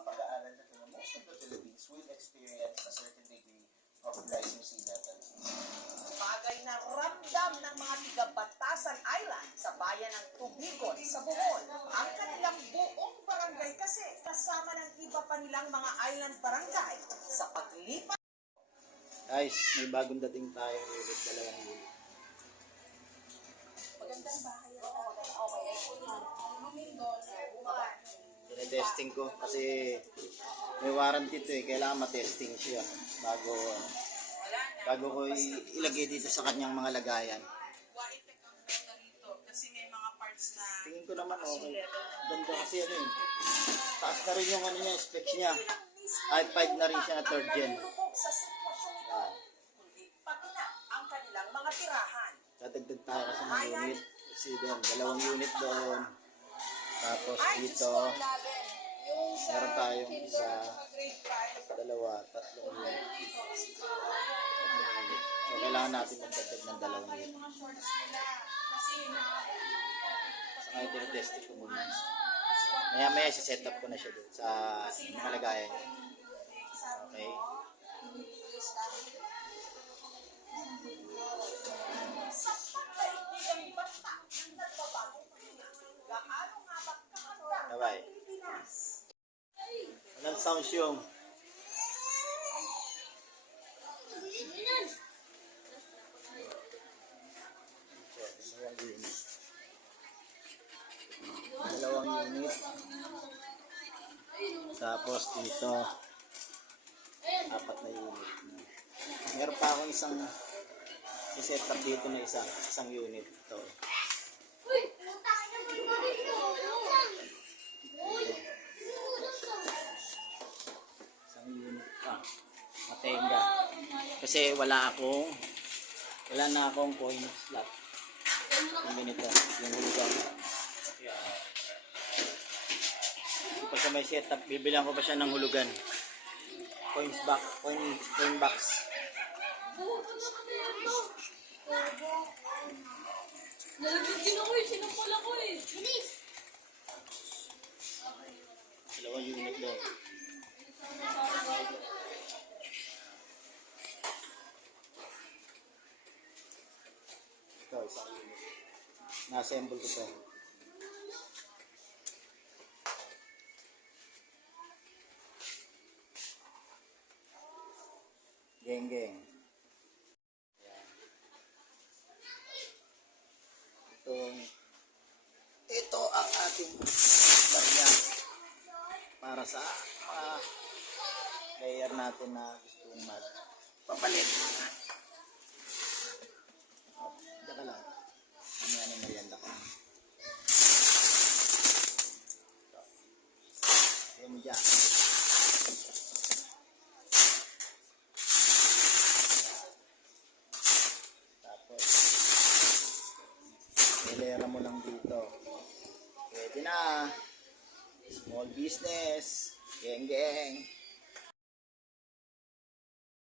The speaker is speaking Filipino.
mga pag-aaral na ito, most of the Philippines will experience a certain degree of rising sea level. Bagay na ramdam ng mga tiga Batasan Island sa bayan ng Tubigon sa Bohol. Ang kanilang buong barangay kasi kasama ng iba pa nilang mga island barangay sa paglipat Guys, may bagong dating tayo ulit dalawang unit. Tinetesting ko kasi may warranty to eh. Kailangan matesting siya bago bago ko ilagay dito sa kanyang mga lagayan. mga Tingin ko naman okay. Ganda kasi ano eh. Taas na rin yung ano niya, specs niya. i5 na rin siya na third gen. sa mga tirahan. Dadagdag tayo kasi ng unit. Kasi doon, dalawang unit doon. Tapos dito, sa meron tayong isa, dalawa, tatlong unit. So, kailangan natin magdagdag ng dalawang unit. So, ngayon, tinetesting ko muna. Maya maya, set up ko na siya doon sa mga lagayan niya. Okay. Yung? Dalawang unit. Tapos dito, apat na unit. Meron pa akong isang i-set up dito na isa, isang unit. Ito. Isang unit pa. Matenga. Kasi wala akong, wala na akong coin slot. Yung ganito, yung hulugan. Yan. Hindi pa siya may setup, bibilang ko pa siya ng hulugan. Coins box, coin, coin box. Nalagyan ako eh, sinapal ako eh. Bilis! Dalawang unit doon. Na-assemble ko pa. Geng, geng. Yan. Itong, ito ang ating barya para sa mga player natin na gustong magpapalit. Oh, mo dyan. Tapos, ilera mo lang dito. Pwede na. Small business. Geng, geng.